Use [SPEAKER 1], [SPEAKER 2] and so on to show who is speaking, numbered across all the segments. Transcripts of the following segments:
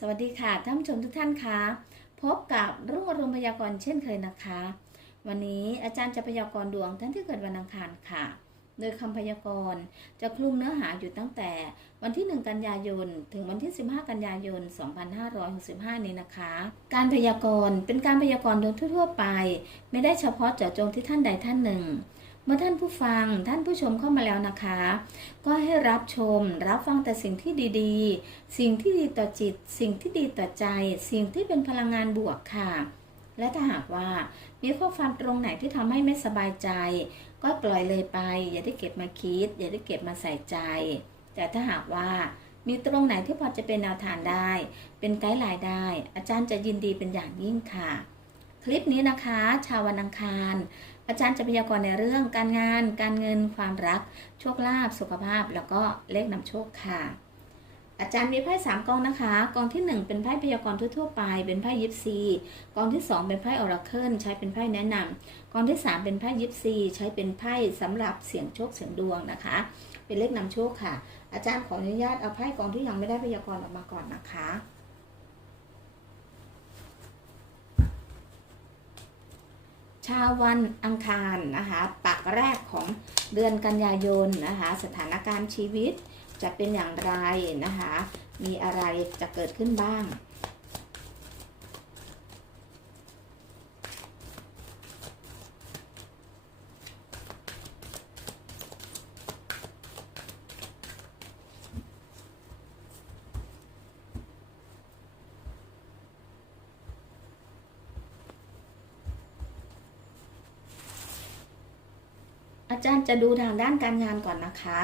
[SPEAKER 1] สวัสดีค่ะท่านผู้ชมทุกท่านคะพบกับรุ่งอรุณพยากรณ์เช่นเคยนะคะ วันนี้อาจารย์จะพยากรณ์ดวงท่านที่เกิดวันอังคารค่ะ โดยคำพยากรณ์จะคลุมเนื้อหาอยู่ตั้งแต่วันที่ 1 กันยายน ถึงวันที่ 15 กันยายน 2565 นี้นะคะ การพยากรณ์เป็นการพยากรณ์โดยทั่วๆไป ไม่ได้เฉพาะเจาะจงที่ท่านใดท่านหนึ่ง มื่อท่านผู้ฟังท่านผู้ชมเข้ามาแล้วนะคะ ก็ให้รับชมรับฟังแต่สิ่งที่ดีๆ สิ่งที่ดีต่อจิต สิ่งที่ดีต่อใจ สิ่งที่เป็นพลังงานบวกค่ะ และถ้าหากว่ามีข้อความตรงไหนที่ทำให้ไม่สบายใจ ก็ปล่อยเลยไป อย่าได้เก็บมาคิด อย่าได้เก็บมาใส่ใจ แต่ถ้าหากว่ามีตรงไหนที่พอจะเป็นแนวทางได้ เป็นไกด์ไลน์ได้ อาจารย์จะยินดีเป็นอย่างยิ่งค่ะ คลิปนี้นะคะ ชาววันอังคาร อาจารย์จะพยากรณ์ในเรื่องการงาน การเงิน ความรัก โชคลาภ สุขภาพ แล้วก็เลขนำโชคค่ะ อาจารย์มีไพ่สามกองนะคะ กองที่หนึ่งเป็นไพ่พยากรณ์ทั่วๆไป เป็นไพ่ยิปซี กองที่สองเป็นไพ่ออราเคิลใช้เป็นไพ่แนะนำกองที่สามเป็นไพ่ยิปซี ใช้เป็นไพ่สำหรับเสี่ยงโชคเสี่ยงดวงนะคะ เป็นเลขนำโชคค่ะ อาจารย์ขออนุญาตเอาไพ่กองที่ยังไม่ได้พยากรณ์ออกมาก่อนนะคะ ชาววันอังคารนะคะปักแรกของเดือนกันยายนนะคะสถานการณ์ชีวิตจะเป็นอย่างไรนะคะ มีอะไรจะเกิดขึ้นบ้าง จะดูทางด้านการงานก่อนนะคะ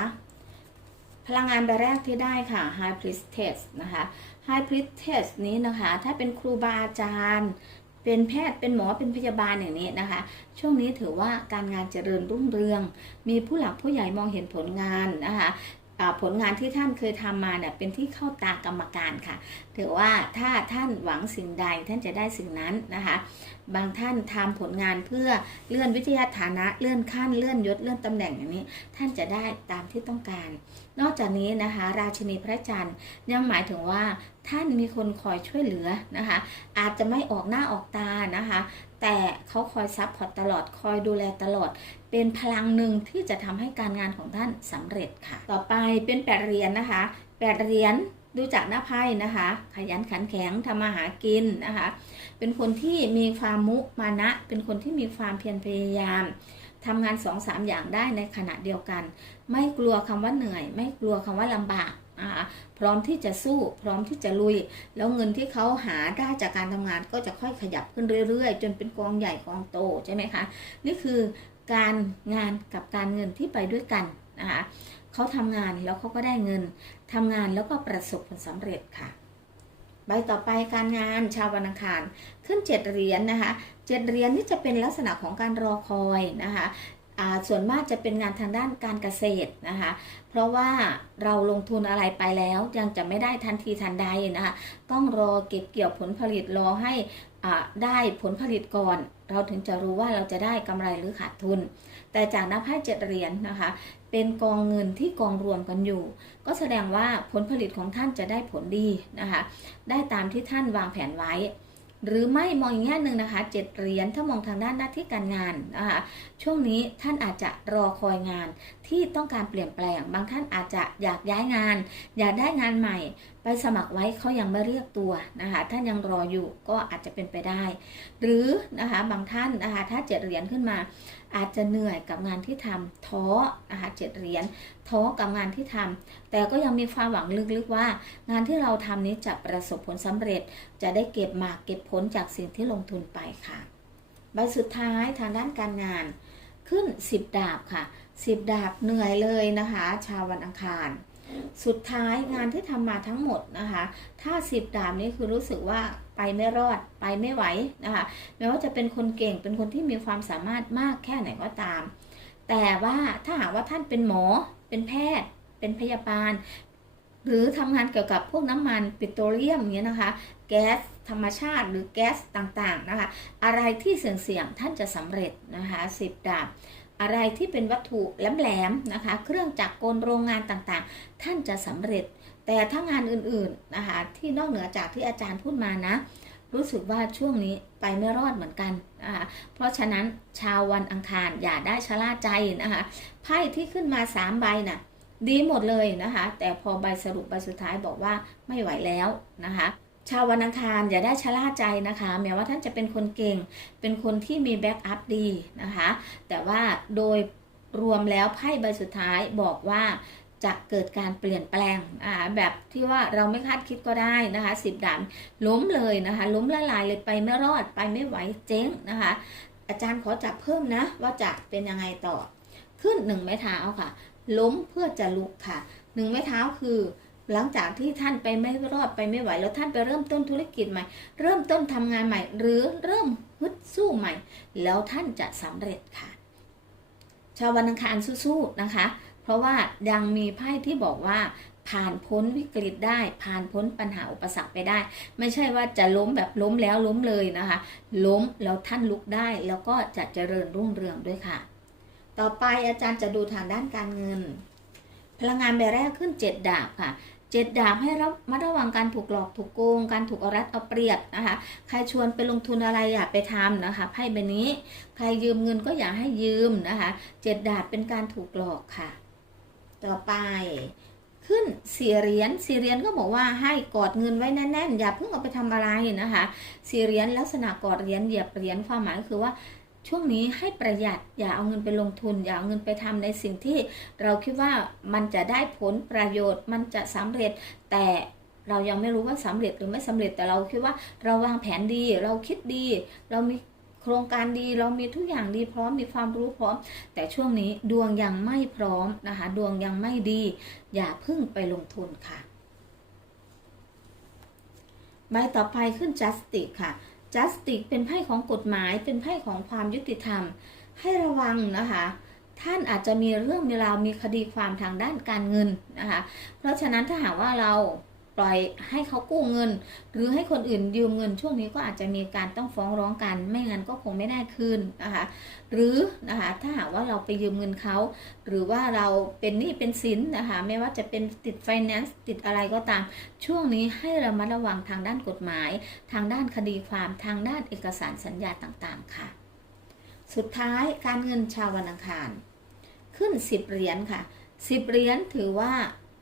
[SPEAKER 1] พลังงานใบแรกที่ได้ค่ะ High Priestess นะคะ High Priestess นี้นะคะ ถ้าเป็นครูบาอาจารย์ เป็นแพทย์เป็นหมอเป็นพยาบาลอย่างนี้นะคะ ช่วงนี้ถือว่าการงานเจริญรุ่งเรือง มีผู้หลักผู้ใหญ่มองเห็นผลงานนะคะ ผลงานที่ท่านเคยทำมาเนี่ยเป็นที่เข้าตากรรมการค่ะ ถือว่าถ้าท่านหวังสิ่งใดท่านจะได้สิ่งนั้นนะคะ บางท่านทำผลงานเพื่อเลื่อนวิทยาฐานะเลื่อนขั้นเลื่อนยศเลื่อนตำแหน่งอย่างนี้ ท่านจะได้ตามที่ต้องการ นอกจากนี้นะคะ ราชินีพระจันทร์ยังหมายถึงว่าท่านมีคนคอยช่วยเหลือนะคะ อาจจะไม่ออกหน้าออกตานะคะ แต่เขาคอยซัพพอร์ตตลอดคอยดูแลตลอด เป็นพลังหนึ่งที่จะทำให้การงานของท่านสำเร็จค่ะ ต่อไปเป็นแปดเหรียญนะคะแปดเหรียญดูจากหน้าไพ่นะคะ ขยันขันแข็งทำมาหากินนะคะ เป็นคนที่มีความมุมานะ เป็นคนที่มีความเพียรพยายาม ทำงานสองสามอย่างได้ในขณะเดียวกัน ไม่กลัวคำว่าเหนื่อย ไม่กลัวคำว่าลำบากพร้อมที่จะสู้พร้อมที่จะลุย แล้วเงินที่เขาหาได้จากการทำงานก็จะค่อยขยับขึ้นเรื่อยๆ จนเป็นกองใหญ่กองโตใช่ไหมคะ นี่คือการงานกับการเงินที่ไปด้วยกันนะคะเขาทำงานแล้วเขาก็ได้เงินทำงานแล้วก็ประสบผลสำเร็จค่ะ ใบต่อไปการงานชาววันอังคารขึ้นเจ็ดเหรียญนะคะเจ็ดเหรียญนี่จะเป็นลักษณะของการรอคอยนะคะส่วนมากจะเป็นงานทางด้านการเกษตรนะคะ เพราะว่าเราลงทุนอะไรไปแล้วยังจะไม่ได้ทันทีทันใดนะคะ ต้องรอเก็บเกี่ยวผลผลิตรอให้ได้ผลผลิตก่อน เราถึงจะรู้ว่าเราจะได้กำไรหรือขาดทุน แต่จากนับให้เจ็ดเหรียญนะคะ เป็นกองเงินที่กองรวมกันอยู่ ก็แสดงว่าผลผลิตของท่านจะได้ผลดีนะคะ ได้ตามที่ท่านวางแผนไว้ หรือไม่มองอีกแง่หนึ่งนะคะเจ็ดเหรียญถ้ามองทางด้านหน้าที่การงานนะคะ ช่วงนี้ท่านอาจจะรอคอยงานที่ต้องการเปลี่ยนแปลง บางท่านอาจจะอยากย้ายงาน อยากได้งานใหม่ ไปสมัครไว้เขายังไม่เรียกตัวนะคะท่านยังรออยู่ก็อาจจะเป็นไปได้ หรือนะคะบางท่านนะคะถ้าเจ็ดเหรียญขึ้นมา อาจจะเหนื่อยกับงานที่ทำท้อนะคะเจ็ดเหรียญท้อกับงานที่ทำแต่ก็ยังมีความหวังลึกๆว่า งานที่เราทำนี้จะประสบผลสำเร็จ จะได้เก็บหมากเก็บผลจากสิ่งที่ลงทุนไปค่ะใบสุดท้ายทางด้านการงาน ขึ้น 10 ดาบค่ะ 10 ดาบเหนื่อยเลยนะคะ ชาววันอังคาร สุดท้ายงานที่ทำมาทั้งหมดนะคะ ถ้า 10 ดาบนี้คือรู้สึกว่าไปไม่รอดไปไม่ไหวนะคะไม่ว่าจะเป็นคนเก่งเป็นคนที่มีความสามารถมากแค่ไหนก็ตาม แต่ว่าถ้าหากว่าท่านเป็นหมอ เป็นแพทย์ เป็นพยาบาล หรือทำงานเกี่ยวกับพวกน้ำมันปิโตรเลียมเงี้ยนะคะ แก๊ส ธรรมชาติหรือแก๊สต่างๆนะคะ อะไรที่เสี่ยงๆท่านจะสำเร็จนะคะสิบดาบอะไรที่เป็นวัตถุแหลมๆนะคะ เครื่องจักรกลโรงงานต่างๆ ท่านจะสำเร็จ แต่ถ้างานอื่นๆนะคะ ที่นอกเหนือจากที่อาจารย์พูดมานะ รู้สึกว่าช่วงนี้ไปไม่รอดเหมือนกันนะคะเพราะฉะนั้นชาววันอังคารอย่าได้ชะล่าใจนะคะไพ่ที่ขึ้นมาสามใบน่ะดีหมดเลยนะคะ แต่พอใบสรุปใบสุดท้ายบอกว่าไม่ไหวแล้วนะคะ ชาววันอังคารอย่าได้ชะล่าใจนะคะ แม้ว่าท่านจะเป็นคนเก่ง เป็นคนที่มีแบ็กอัพดีนะคะ แต่ว่าโดยรวมแล้วไพ่ใบสุดท้ายบอกว่าจะเกิดการเปลี่ยนแปลงแบบที่ว่าเราไม่คาดคิดก็ได้นะคะสิบดันล้มเลยนะคะล้มละลายเลยไปไม่รอดไปไม่ไหวเจ๊งนะคะ อาจารย์ขอจับเพิ่มนะว่าจะเป็นยังไงต่อ ขึ้นหนึ่งไม้เท้าค่ะ ล้มเพื่อจะลุกค่ะหนึ่งไม้เท้าคือ หลังจากที่ท่านไปไม่รอดไปไม่ไหว แล้วท่านไปเริ่มต้นธุรกิจใหม่ เริ่มต้นทำงานใหม่ หรือเริ่มฮึดสู้ใหม่ แล้วท่านจะสำเร็จค่ะ ชาววันอังคารสู้ๆนะคะ เพราะว่ายังมีไพ่ที่บอกว่าผ่านพ้นวิกฤตได้ ผ่านพ้นปัญหาอุปสรรคไปได้ ไม่ใช่ว่าจะล้มแบบล้มแล้วล้มเลยนะคะ ล้มแล้วท่านลุกได้ แล้วก็จะเจริญรุ่งเรืองด้วยค่ะ ต่อไปอาจารย์จะดูทางด้านการเงิน พลังงานใบแรกขึ้น7ดาบค่ะ เจ็ดดาบให้ระมัดระวังการถูกหลอกถูกโกง การถูกเอารัดเอาเปรียบนะคะ ใครชวนไปลงทุนอะไรอย่าไปทำนะคะไพ่ใบนี้ ใครยืมเงินก็อย่าให้ยืมนะคะเจ็ดดาบเป็นการถูกหลอกค่ะ ต่อไปขึ้นสี่เหรียญสี่เหรียญก็บอกว่าให้กอดเงินไว้แน่นๆอย่าเพิ่งเอาไปทำอะไรนะคะสี่เหรียญลักษณะกอดเหรียญเหยียบเหรียญความหมายก็คือว่า ช่วงนี้ให้ประหยัดอย่าเอาเงินไปลงทุน อย่าเอาเงินไปทำในสิ่งที่เราคิดว่ามันจะได้ผลประโยชน์ มันจะสำเร็จแต่เรายังไม่รู้ว่าสำเร็จหรือไม่สำเร็จแต่เราคิดว่าเราวางแผนดี เราคิดดี เรามีโครงการดีเรามีทุกอย่างดีพร้อมมีความรู้พร้อม แต่ช่วงนี้ดวงยังไม่พร้อมนะคะ ดวงยังไม่ดี อย่าพึ่งไปลงทุนค่ะใบต่อไปขึ้น justice ค่ะ justice เป็นไพ่ของกฎหมาย เป็นไพ่ของความยุติธรรม ให้ระวังนะคะ ท่านอาจจะมีเรื่องมีราวมีคดีความทางด้านการเงินนะคะ เพราะฉะนั้นถ้าหากว่าเรา ปล่อยให้เขากู้เงิน หรือให้คนอื่นยืมเงิน ช่วงนี้ก็อาจจะมีการต้องฟ้องร้องกัน ไม่งั้นก็คงไม่ได้คืนนะคะหรือนะคะถ้าหากว่าเราไปยืมเงินเขาหรือว่าเราเป็นหนี้เป็นสินนะคะไม่ว่าจะเป็นติดไฟแนนซ์ติดอะไรก็ตาม ช่วงนี้ให้ระมัดระวังทางด้านกฎหมาย ทางด้านคดีความทางด้านเอกสารสัญญาต่างๆค่ะ สุดท้ายการเงินชาววันอังคาร ขึ้น 10 เหรียญค่ะ 10 เหรียญถือว่า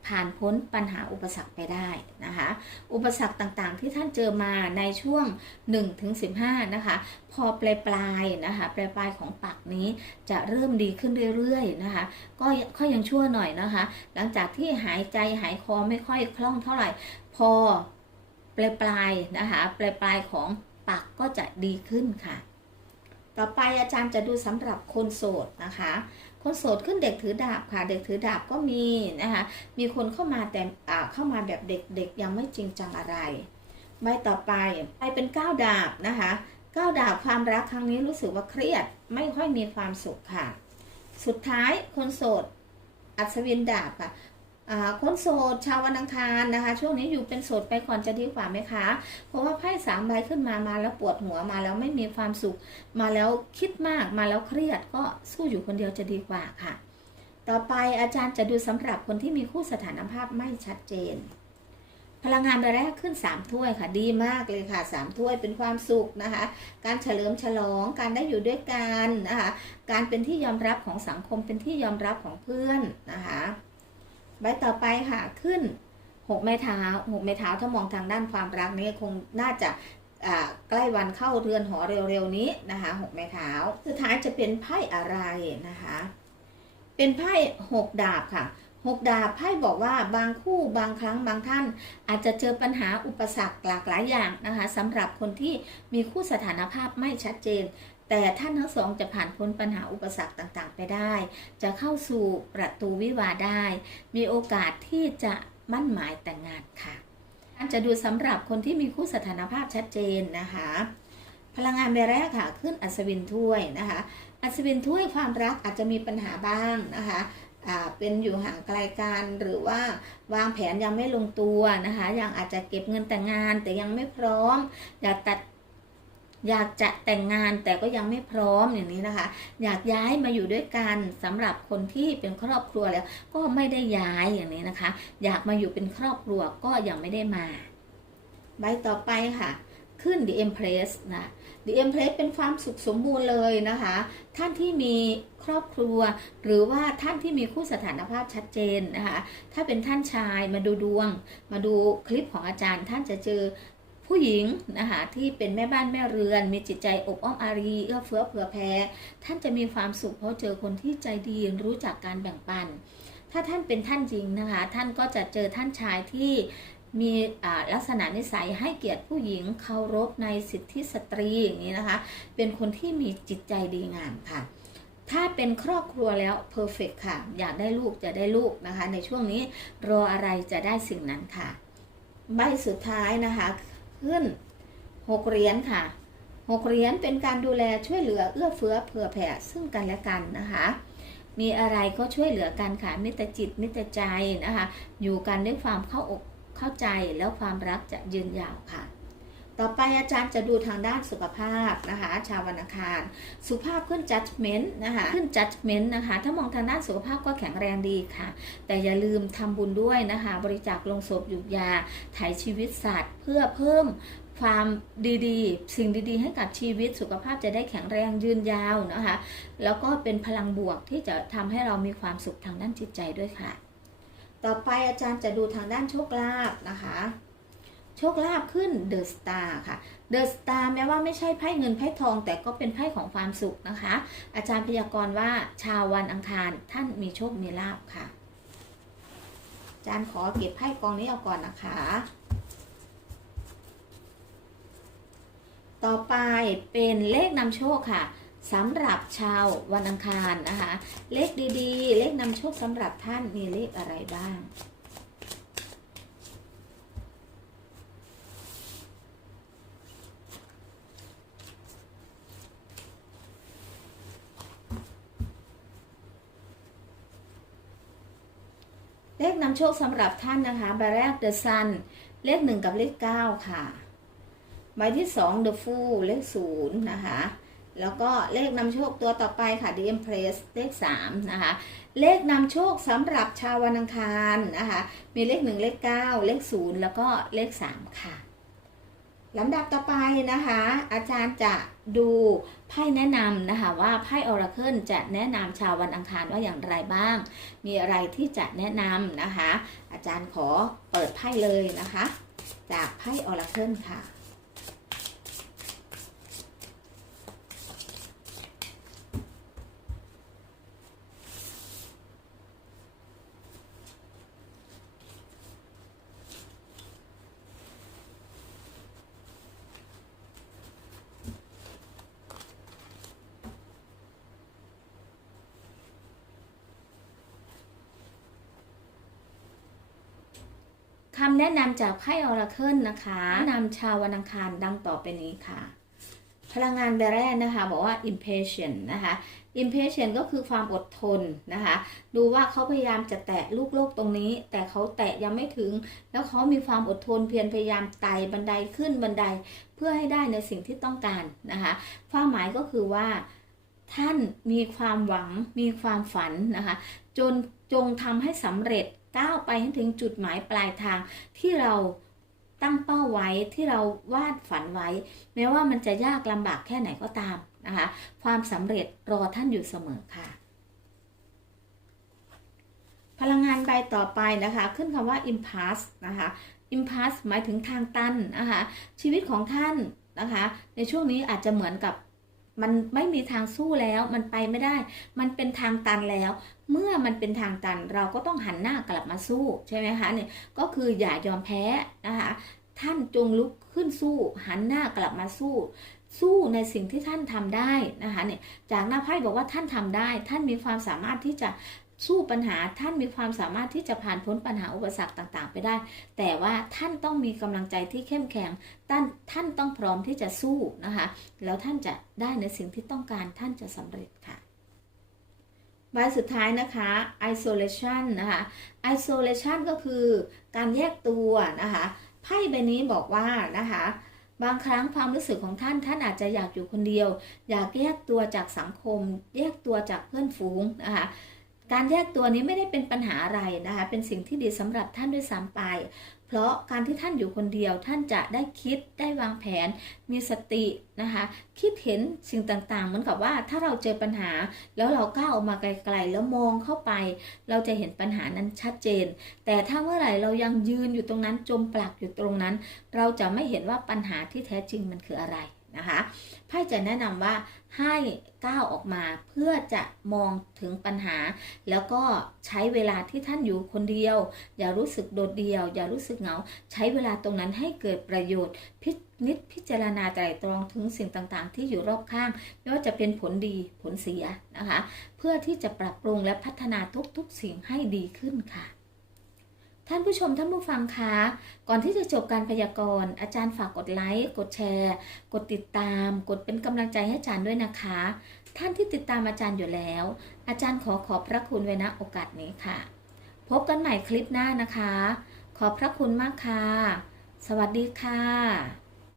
[SPEAKER 1] ผ่านพ้นปัญหาอุปสรรคไปได้นะคะ อุปสรรคต่างๆ ที่ท่านเจอมาในช่วง1ถึง15 นะคะ พอปลายปลายๆนะคะปลายปลายๆของปักนี้จะเริ่มดีขึ้นเรื่อยๆนะคะ ก็ค่อยยังชั่วหน่อยนะคะ หลังจากที่หายใจหายคอไม่ค่อยคล่องเท่าไหร่ พอปลายปลายๆนะคะปลายปลายๆของปักก็จะดีขึ้นค่ะ ต่อไปอาจารย์จะดูสำหรับคนโสดนะคะ คนโสดขึ้นเด็กถือดาบค่ะ เด็กถือดาบก็มีนะคะ มีคนเข้ามาแต่เข้ามาแบบเด็กๆยังไม่จริงจังอะไรใบต่อไปไปเป็นก้าวดาบนะคะก้าวดาบความรักครั้งนี้รู้สึกว่าเครียดไม่ค่อยมีความสุขค่ะ สุดท้ายคนโสดอัศวินดาบค่ะ คนโสดชาววันอังคารนะคะ ช่วงนี้อยู่เป็นโสดไปก่อนจะดีกว่าไหมคะ เพราะว่าไพ่สามใบขึ้นมามาแล้วปวดหัวมาแล้วไม่มีความสุข มาแล้วคิดมากมาแล้วเครียดก็สู้อยู่คนเดียวจะดีกว่าค่ะ ต่อไปอาจารย์จะดูสำหรับคนที่มีคู่สถานภาพไม่ชัดเจน พลังงานใบแรกขึ้น 3 ถ้วยค่ะ ดีมากเลยค่ะ 3 ถ้วยเป็นความสุขนะคะ การเฉลิมฉลองการได้อยู่ด้วยกันนะคะการเป็นที่ยอมรับของสังคมเป็นที่ยอมรับของเพื่อนนะคะ ใบต่อไปค่ะขึ้น6ไม้เท้า6ไม้เท้าถ้ามองทางด้านความรักนี้คงน่าจะใกล้วันเข้าเรือนหอเร็วๆนี้นะคะหกไม้เท้าสุดท้ายจะเป็นไพ่อะไรนะคะ เป็นไพ่หกดาบค่ะหกดาบไพ่บอกว่าบางคู่บางครั้งบางท่าน อาจจะเจอปัญหาอุปสรรคหลากหลายอย่างนะคะสำหรับคนที่มีคู่สถานภาพไม่ชัดเจน แต่ท่านทั้งสองจะผ่านพ้นปัญหาอุปสรรคต่างๆ ไปได้ จะเข้าสู่ประตูวิวาได้ มีโอกาสที่จะมั่นหมายแต่งงานค่ะอาจจะดูสำหรับคนที่มีคู่สถานภาพชัดเจนนะคะ พลังงานใบแรกค่ะ ขึ้นอัศวินถ้วยนะคะ อัศวินถ้วยความรักอาจจะมีปัญหาบ้างนะคะเป็นอยู่ห่างไกลกันหรือว่าวางแผนยังไม่ลงตัวนะคะยังอาจจะเก็บเงินแต่งงานแต่ยังไม่พร้อม อยากตัด อยากจะแต่งงานแต่ก็ยังไม่พร้อมอย่างนี้นะคะ อยากย้ายมาอยู่ด้วยกันสำหรับคนที่เป็นครอบครัวแล้ว ก็ไม่ได้ย้ายอย่างนี้นะคะ อยากมาอยู่เป็นครอบครัวก็ยังไม่ได้มา ใบต่อไปค่ะ ขึ้น The Empress นะ The Empress เป็นความสุขสมบูรณ์เลยนะคะ ท่านที่มีครอบครัว หรือว่าท่านที่มีคู่สถานภาพชัดเจนนะคะ ถ้าเป็นท่านชายมาดูดวง มาดูคลิปของอาจารย์ท่านจะเจอ ผู้หญิงนะคะที่เป็นแม่บ้านแม่เรือน มีจิตใจอบอ้อมอารีเอื้อเฟื้อเผื่อแผ่ท่านจะมีความสุขเพราะเจอคนที่ใจดีรู้จักการแบ่งปัน ถ้าท่านเป็นท่านจริงนะคะ ท่านก็จะเจอท่านชายที่มีลักษณะนิสัยให้เกียรติผู้หญิงเคารพในสิทธิสตรีอย่างนี้นะคะ เป็นคนที่มีจิตใจดีงามค่ะ ถ้าเป็นครอบครัวแล้วเพอร์เฟกค่ะ อยากได้ลูกจะได้ลูกนะคะ ในช่วงนี้รออะไรจะได้สิ่งนั้นค่ะ ใบสุดท้ายนะคะ ขึ้นหกเหรียญค่ะหกเหรียญเป็นการดูแลช่วยเหลือเอื้อเฟื้อเผื่อแผ่ซึ่งกันและกันนะคะ มีอะไรก็ช่วยเหลือกันค่ะมิตรจิตมิตรใจนะคะ อยู่กันด้วยความเข้าอกเข้าใจแล้วความรักจะยืนยาวค่ะ ต่อไปอาจารย์จะดูทางด้านสุขภาพนะคะ ชาววันอังคาร สุขภาพขึ้น judgment นะคะ ขึ้น judgment นะคะ ถ้ามองทางด้านสุขภาพก็แข็งแรงดีค่ะ แต่อย่าลืมทำบุญด้วยนะคะ บริจาคลงศพหยุกยาถ่ายชีวิตสัตว์ เพื่อเพิ่มความดีๆ สิ่งดีๆ ให้กับชีวิตสุขภาพจะได้แข็งแรงยืนยาวนะคะ แล้วก็เป็นพลังบวกที่จะทำให้เรามีความสุขทางด้านจิตใจด้วยค่ะ ต่อไปอาจารย์จะดูทางด้านโชคลาภนะคะ โชคลาภขึ้นเดอะสตาร์ค่ะเดอะสตาร์แม้ว่าไม่ใช่ไพ่เงินไพ่ทอง แต่ก็เป็นไพ่ของความสุขนะคะ อาจารย์พยากรณ์ว่าชาววันอังคารท่านมีโชคมีลาภค่ะ อาจารย์ขอเก็บไพ่กองนี้เอาก่อนนะคะ ต่อไปเป็นเลขนำโชคค่ะสำหรับชาววันอังคารนะคะ เลขดีๆ เลขนำโชคสำหรับท่านมีเลขอะไรบ้าง เลขนำโชคสำหรับท่านนะคะใบแรก The Sun เลขหนึ่งกับเลขเก้าค่ะใบที่สอง The Fool เลขศูนย์นะคะแล้วก็เลขนำโชคตัวต่อไปค่ะ The Empress เลขสามนะคะเลขนำโชคสำหรับชาววันอังคารนะคะมีเลขหนึ่งเลขเก้าเลขศูนย์แล้วก็เลขสามค่ะ ลำดับต่อไปนะคะ อาจารย์จะดูไพ่แนะนำนะคะว่าไพ่ออราเคิลจะแนะนำชาววันอังคารว่าอย่างไรบ้าง มีอะไรที่จะแนะนำนะคะ อาจารย์ขอเปิดไพ่เลยนะคะ จากไพ่ออราเคิลค่ะ คำแนะนำจากไพ่ออราเคิลนะคะแนะนำชาววันอังคารดังต่อไปนี้ค่ะ พลังงานใบแรกนะคะ บอกว่า impatient นะคะ impatient ก็คือความอดทนนะคะ ดูว่าเขาพยายามจะแตะลูกโลกตรงนี้ แต่เขาแตะยังไม่ถึง แล้วเขามีความอดทนเพียรพยายามไต่บันไดขึ้นบันไดเพื่อให้ได้ในสิ่งที่ต้องการนะคะ ความหมายก็คือว่าท่านมีความหวังมีความฝันนะคะ จนจงทำให้สำเร็จ ก้าวไปให้ถึงจุดหมายปลายทางที่เราตั้งเป้าไว้ที่เราวาดฝันไว้ แม้ว่ามันจะยากลำบากแค่ไหนก็ตามนะคะความสำเร็จรอท่านอยู่เสมอค่ะ พลังงานใบต่อไปนะคะ ขึ้นคำว่า impasse นะคะ impasse หมายถึงทางตันนะคะชีวิตของท่านนะคะ ในช่วงนี้อาจจะเหมือนกับมันไม่มีทางสู้แล้ว มันไปไม่ได้ มันเป็นทางตันแล้ว เมื่อมันเป็นทางตันเราก็ต้องหันหน้ากลับมาสู้ใช่ไหมคะเนี่ยก็คืออย่ายอมแพ้นะคะท่านจงลุกขึ้นสู้ หันหน้ากลับมาสู้ สู้ในสิ่งที่ท่านทำได้นะคะเนี่ยจากหน้าไพ่บอกว่าท่านทำได้ ท่านมีความสามารถที่จะสู้ปัญหาท่านมีความสามารถที่จะผ่านพ้นปัญหาอุปสรรคต่าง ๆ ไปได้ แต่ว่าท่านต้องมีกำลังใจที่เข้มแข็งท่านท่านต้องพร้อมที่จะสู้นะคะแล้วท่านจะได้ในสิ่งที่ต้องการท่านจะสำเร็จค่ะ ใบสุดท้ายนะคะ isolation นะคะ isolation ก็คือการแยกตัวนะคะไพ่ใบนี้บอกว่านะคะบางครั้งความรู้สึกของท่านท่านอาจจะอยากอยู่คนเดียว อยากแยกตัวจากสังคม แยกตัวจากเพื่อนฝูงนะคะการแยกตัวนี้ไม่ได้เป็นปัญหาอะไรนะคะเป็นสิ่งที่ดีสำหรับท่านด้วยซ้ำไป เพราะการที่ท่านอยู่คนเดียวท่านจะได้คิดได้วางแผน มีสตินะคะ คิดเห็นสิ่งต่างๆ เหมือนกับว่าถ้าเราเจอปัญหา แล้วเราก้าวออกมาไกลๆ แล้วมองเข้าไป เราจะเห็นปัญหานั้นชัดเจน แต่ถ้าเมื่อไหร่เรายังยืนอยู่ตรงนั้นจมปลักอยู่ตรงนั้น เราจะไม่เห็นว่าปัญหาที่แท้จริงมันคืออะไร นะคะไพ่จะแนะนำว่าให้ก้าวออกมาเพื่อจะมองถึงปัญหา แล้วก็ใช้เวลาที่ท่านอยู่คนเดียว อย่ารู้สึกโดดเดี่ยว อย่ารู้สึกเหงา ใช้เวลาตรงนั้นให้เกิดประโยชน์พินิจพิจารณาไตรตรองถึงสิ่งต่างๆ ที่อยู่รอบข้างไม่ว่าจะเป็นผลดีผลเสียนะคะ เพื่อที่จะปรับปรุงและพัฒนาทุกๆสิ่งให้ดีขึ้นค่ะ ท่านผู้ชมท่านผู้ฟังคะ ก่อนที่จะจบการพยากรณ์อาจารย์ฝากกดไลค์ กดแชร์ กดติดตาม กดเป็นกำลังใจให้อาจารย์ด้วยนะคะ ท่านที่ติดตามอาจารย์อยู่แล้ว อาจารย์ขอขอบพระคุณไว้ณโอกาสนี้ค่ะ พบกันใหม่คลิปหน้านะคะ ขอบพระคุณมากค่ะ สวัสดีค่ะ